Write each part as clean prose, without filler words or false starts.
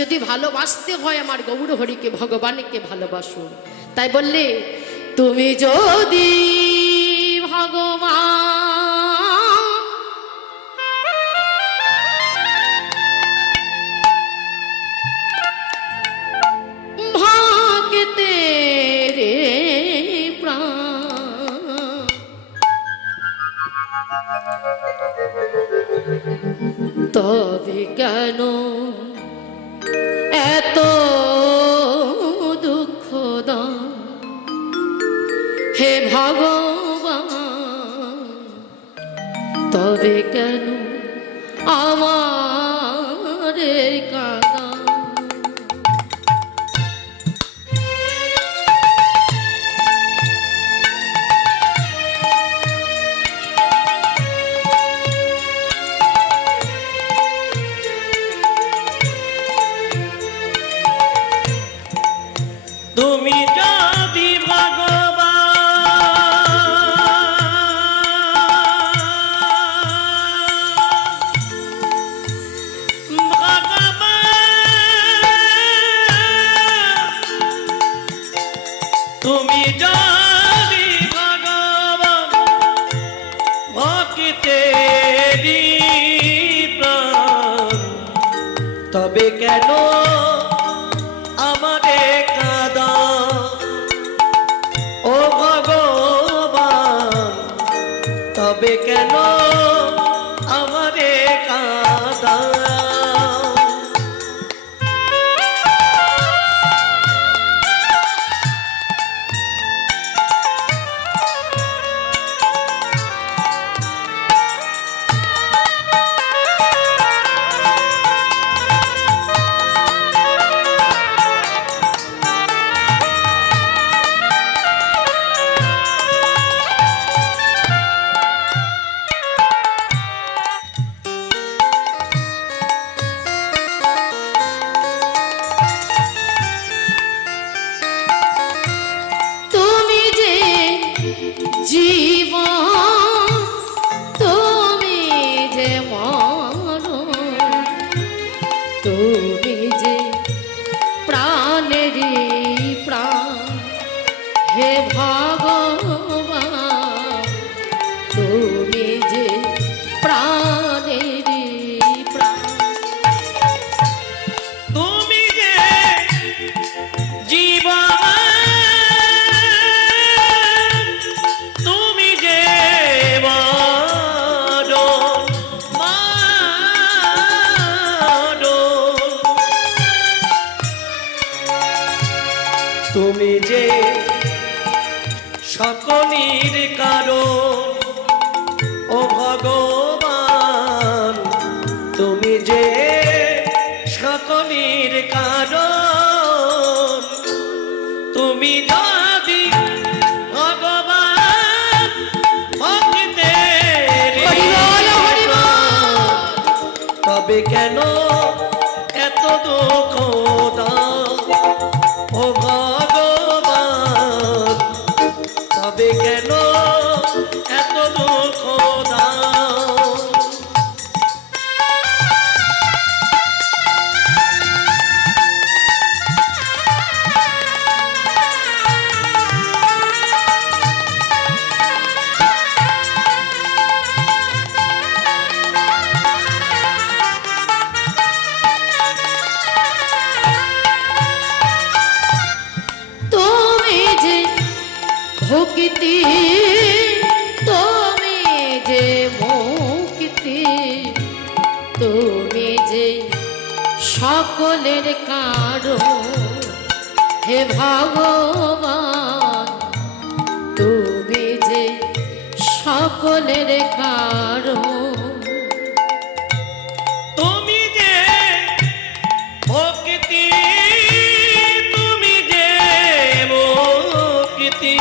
যদি ভালোবাসতে হয় আমার গৌর হরিকে ভগবানকে ভালোবাসো। তাই বললে তুমি যদি ভগবান ভাগতে রে প্রাণ, তবে কেন এত দুঃখ দাও হে ভগবান, তবে কেন আমার কাঁদা। তুমি যদি তুমি যদি ভগবান ভক্তেরি প্রাণ, তবে কেন আমারে কাঁদা ও ভগবান, তবে কেন আমারে কাঁদা। তুমি যে প্রাণেরই প্রাণ হে ভগবান, তুমি যে প্রাণেরই প্রাণ, তুমি যে জীবন, তুমি যে তুমি যে সকলের কারণ ও ভগবান, তুমি যে সকলের কারণ, তুমি যদি ভগবান ভক্তের তবে কেন এত দুঃখ দাও ও ভগবান, তবে কেন এত দুঃখ দাও। ভক্তি তুমি যে মুক্তি, তুমি যে সকলের কারণ হে ভগবান, তুমি যে সকলের কারণ, তুমি যে ভক্তি, তুমি যে মুক্তি,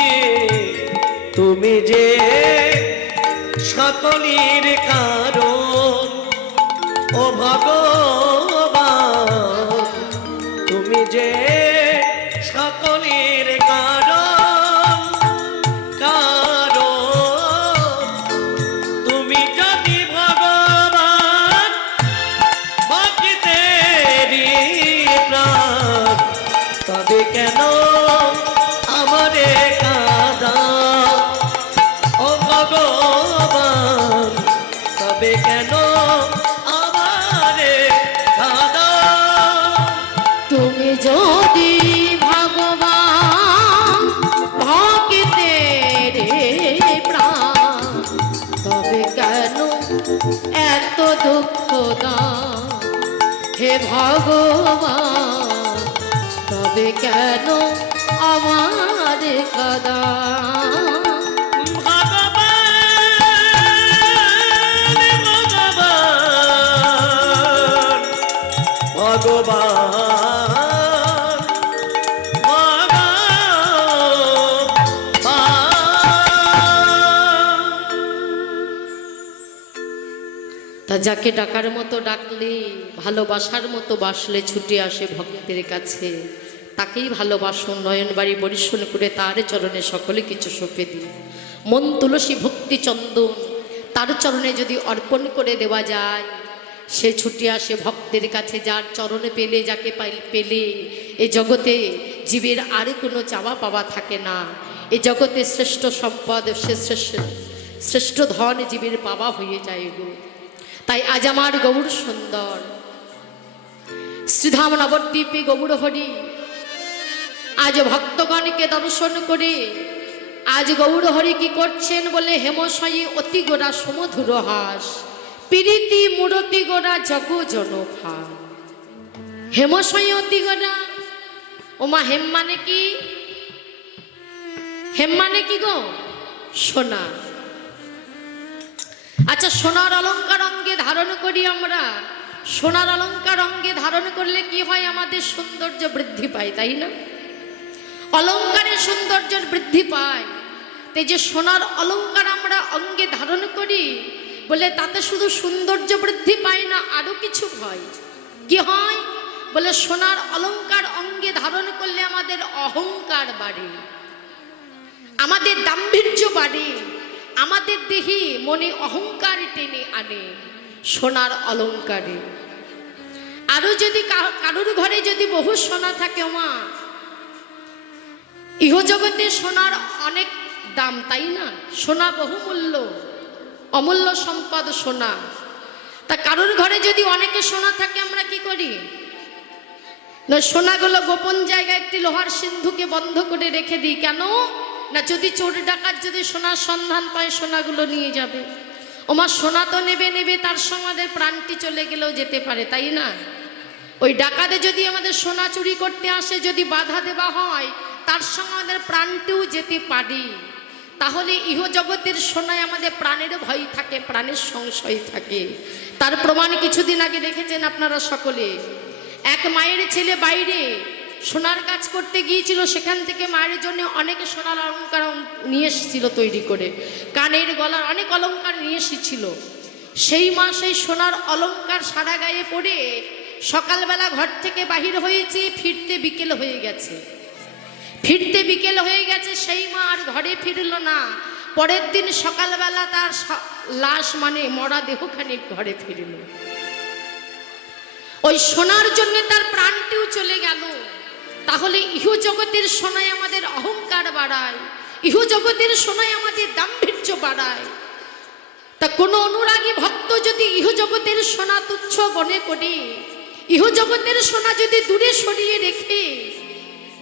তুমি যে সকলের কারণ ও ভগবান, তুমি যে সকলের কারণ, কারণ তুমি যদি ভগবান ভক্তেরি যদি ভগবান ভক্তের প্রাণ, তবে কেন এত দুঃখ দাও হে ভগবান, তবে কেন আমার কাদা। তা যাকে ডাকার মতো ডাকলে, ভালোবাসার মতো বাসলে ছুটে আসে ভক্তের কাছে, তাকেই ভালোবাসুন। নয়নবাড়ি বরিশন করে তার চরণে সকলে কিছু সঁপে দিন। মন তুলসী ভক্তি চন্দন তার চরণে যদি অর্পণ করে দেওয়া যায়, সে ছুটে আসে ভক্তের কাছে। যার চরণে পেলে, যাকে পেলে এ জগতে জীবের আর কোনো চাওয়া পাওয়া থাকে না। এ জগতে শ্রেষ্ঠ সম্পদ, সে শ্রেষ্ঠ ধন জীবের পাওয়া হয়ে যায় গো। তাই আজ আমার গৌর সুন্দর শ্রীধাম নবদ্বীপে গৌর হরি আজ ভক্তগণকে দর্শন করে আজ গৌর হরি কি করছেন বলে, হেমশয়ী অতি গোড়া সমধুর হাস, প্রীতি মূরতি গোড়া জগ জনফা। হেমশয়ী অতি গোড়া, ওমা হেম মানে কি? হেম মানে কি গো? সোনা। আচ্ছা, সোনার অলংকার অঙ্গে ধারণ করি আমরা। সোনার অলংকার অঙ্গে ধারণ করলে কি হয়? আমাদের সৌন্দর্য বৃদ্ধি পায়, তাই না? অলংকারের সৌন্দর্য বৃদ্ধি পায়। তাই যে সোনার অলংকার আমরা অঙ্গে ধারণ করি বলে, তাতে শুধু সৌন্দর্য বৃদ্ধি পায় না, আরো কিছু হয়। কি হয় বলে, সোনার অলংকার অঙ্গে ধারণ করলে আমাদের অহংকার বাড়ে, আমাদের দাম্ভির্য বাড়ে, আমাদের দেহে মনে অহংকার টেনে আনে সোনার অলংকারে। আরো যদি কারোর ঘরে যদি বহু সোনা থাকে, মা ইহজগতে সোনার অনেক দাম, তাই না? সোনা বহুমূল্য, অমূল্য সম্পদ সোনা। তা কারোর ঘরে যদি অনেকে সোনা থাকে, আমরা কি করি না, সোনাগুলো গোপন জায়গায় একটি লোহার সিন্ধুকে বন্ধ করে রেখে দিই। কেন না, যদি চোর ডাকাত যদি সোনার সন্ধান পায়, সোনাগুলো নিয়ে যাবে। ওমা সোনা তো নেবে নেবে, তার সঙ্গে আমাদের প্রাণটি চলে গেলেও যেতে পারে, তাই না? ওই ডাকাতে যদি আমাদের সোনা চুরি করতে আসে, যদি বাধা দেওয়া হয়, তার সঙ্গে আমাদের প্রাণটিও যেতে পারে। তাহলে ইহজগতের সোনায় আমাদের প্রাণের ভয় থাকে, প্রাণের সংশয় থাকে। তার প্রমাণ কিছুদিন আগে দেখেছেন আপনারা সকলে। এক মায়ের ছেলে বাইরে সোনার কাজ করতে গিয়েছিল, সেখান থেকে মায়ের জন্য অনেক সোনার অলংকার নিয়ে এসেছিল তৈরি করে, কানের গলার অনেক অলংকার নিয়ে এসেছিল। সেই মা সেই সোনার অলংকার সারা গায়ে পরে সকালবেলা ঘর থেকে বাহির হয়েছে, ফিরতে বিকেল হয়ে গেছে। সেই মা আর ঘরে ফিরল না। পরের দিন সকালবেলা তার লাশ, মানে মরা দেহখানি ঘরে ফিরল। ওই সোনার জন্য তার প্রাণটিও চলে গেল। তাহলে ইহজগতের সোনায় আমাদের অহংকার বাড়ায়, ইহজগতের সোনায় আমাদের দাম্ভির্য বাড়ায়। তা কোনো অনুরাগী ভক্ত যদি ইহজগতের সোনা তুচ্ছ মনে করে, ইহজগতের সোনা যদি দূরে সরিয়ে রেখে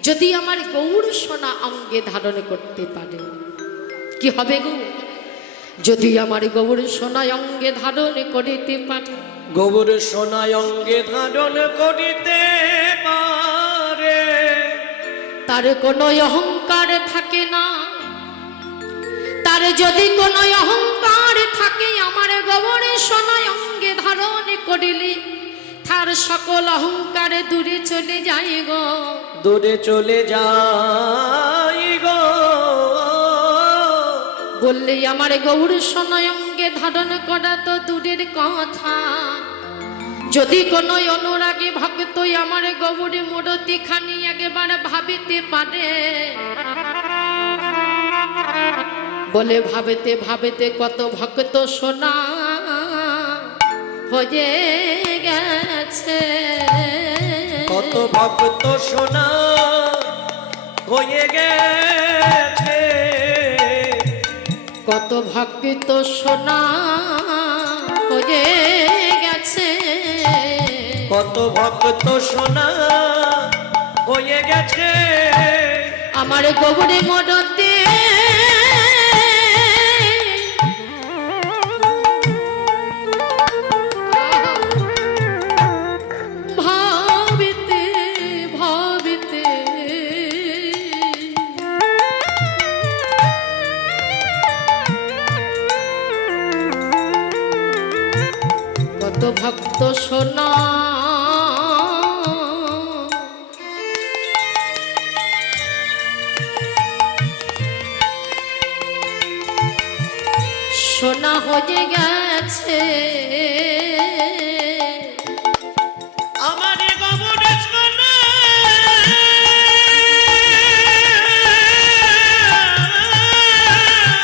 যদি আমার গৌর সোনা অঙ্গে ধারণ করতে পারে, কি হবে গো? যদি আমার গৌর সোনা অঙ্গে ধারণ করিতে পারে, গৌর সোনা অঙ্গে ধারণ করিতে পারে, তার কোনো অহংকার থাকে না। তার যদি কোনো অহংকার থাকে, আমার গৌর সোনা অঙ্গে ধারণ করিলে তার সকল অহংকারে দূরে চলে যায় গো, দূরে চলে যায় গো। বললে আমার গৌর সোনা অঙ্গে ধারণ করা তো দূরের কথা, যদি কোনো অনুরাগী ভক্ত আমার গৌর মূরতি খানি একবার ভাবিতে পারে, বলে ভাবেতে ভাবেতে কত ভক্ত সোনা হয়ে গেছে, কত ভক্ত সোনা হয়ে গেছে, কত ভক্ত সোনা হয়ে গেছে, কত ভক্ত সোনা হয়ে গেছে আমার গৌরে মনতে ভাবিতে ভাবিতে কত ভক্ত সোনা সোনা হয়ে গেছে আমার গৌরে সোনা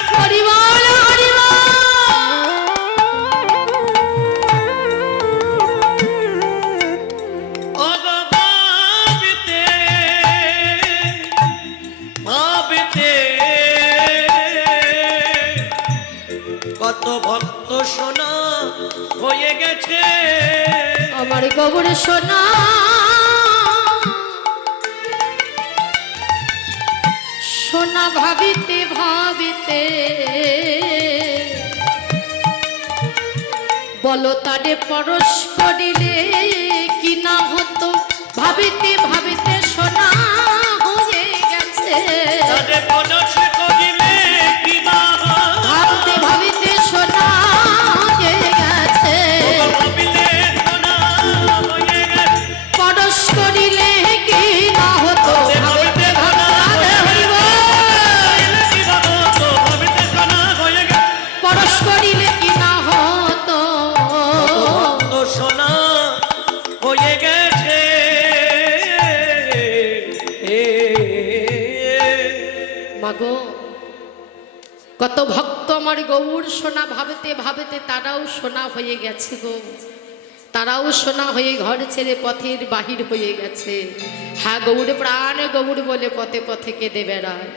হরিবল হরিবল ভাবিতে ভাবিতে কত ভক্ত সোনা হয়ে গেছে আমার গৌরে সোনা সোনা ভাবিতে ভাবিতে বলো তারে পরশ করিলে কি না হতো ভাবিতে ভাবিতে সোনা হয়ে গেছে তারে পরশ করিলে কি না ভাবিতে ভাবিতে সোনা হয়ে গেছে ভাবিলে সোনা হয়ে গেছে পরশ করিলে কি না হতো ভাবিতে ভাবিতে ভাবিতে সোনা হয়ে গেছে পরশ করিলে কি না হতো ভক্ত সোনা হয়ে গেছে মাগো কত ভক্ত আমার গৌর সোনা ভাবতে ভাবতে তারাও সোনা হয়ে গেছে গো তারাও সোনা হয়ে ঘর ছেড়ে পথের বাহির হয়ে গেছে হ্যাঁ গৌর প্রাণ গৌর বলে পথে পথে কেঁদে বেড়ায়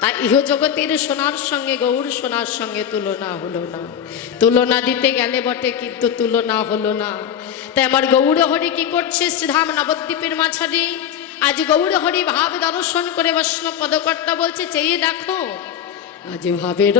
তা ইহ জগতের সোনার সঙ্গে গৌর সোনার সঙ্গে তুলনা হলো না তুলনা দিতে গেলে বটে কিন্তু তুলনা হলো না তাই আমার গৌর হরি কি করছে শ্রীধাম নবদ্বীপের মাঝারে আজ গৌর হরি ভাব দর্শন করে বৈষ্ণব পদকর্তা বলছে চেয়ে দেখো আজ ভাবের